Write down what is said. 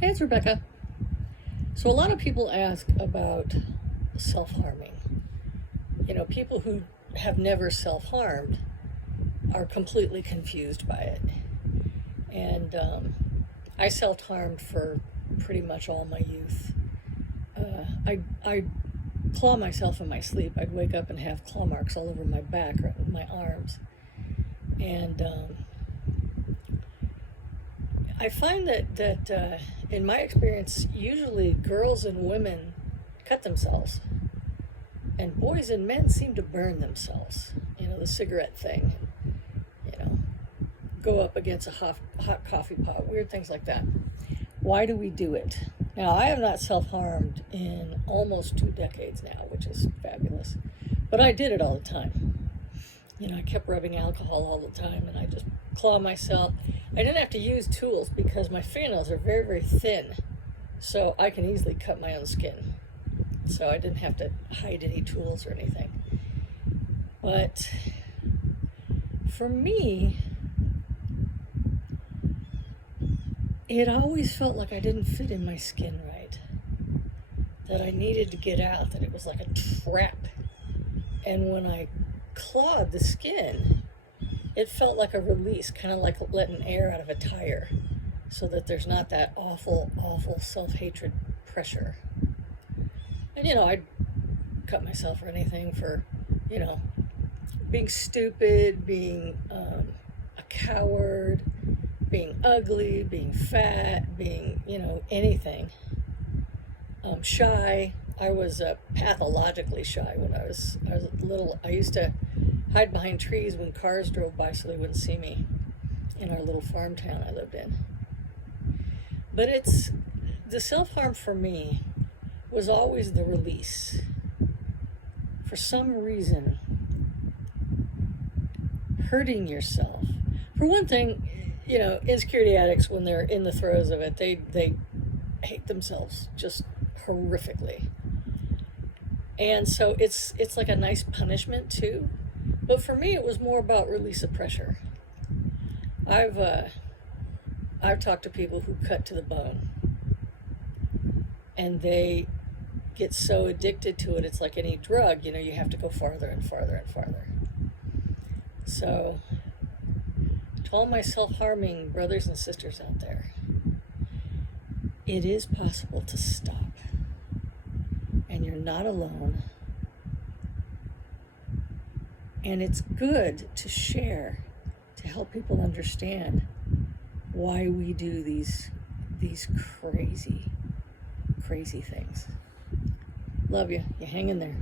Hey, it's Rebecca. So, a lot of people ask about self harming. People who have never self harmed are completely confused by it. And I self harmed for pretty much all my youth. I claw myself in my sleep. I'd wake up and have claw marks all over my back or my arms. And I find that in my experience, usually girls and women cut themselves, and boys and men seem to burn themselves. The cigarette thing, you know, go up against a hot coffee pot, weird things like that. Why do we do it? Now, I have not self-harmed in almost 2 decades now, which is fabulous, but I did it all the time. I kept rubbing alcohol all the time, and I just claw myself. I didn't have to use tools because my fingernails are very, very thin, so I can easily cut my own skin. So I didn't have to hide any tools or anything. But for me, it always felt like I didn't fit in my skin right, that I needed to get out, that it was like a trap. And when I clawed the skin, it felt like a release, kind of like letting air out of a tire, so that there's not that awful, awful self-hatred pressure. And I'd cut myself or anything for, being stupid, being a coward, being ugly, being fat, being, anything. Shy. I was pathologically shy when I was little. I used to hide behind trees when cars drove by so they wouldn't see me in our little farm town I lived in. But the self-harm for me was always the release. For some reason, hurting yourself. For one thing, insecurity addicts, when they're in the throes of it, they hate themselves just horrifically. And so it's like a nice punishment too. But for me, it was more about release of pressure. I've talked to people who cut to the bone, and they get so addicted to it. It's like any drug, you have to go farther and farther and farther. So, to all my self-harming brothers and sisters out there, it is possible to stop, and you're not alone. And it's good to share, to help people understand why we do these crazy, crazy things. Love you. You hang in there.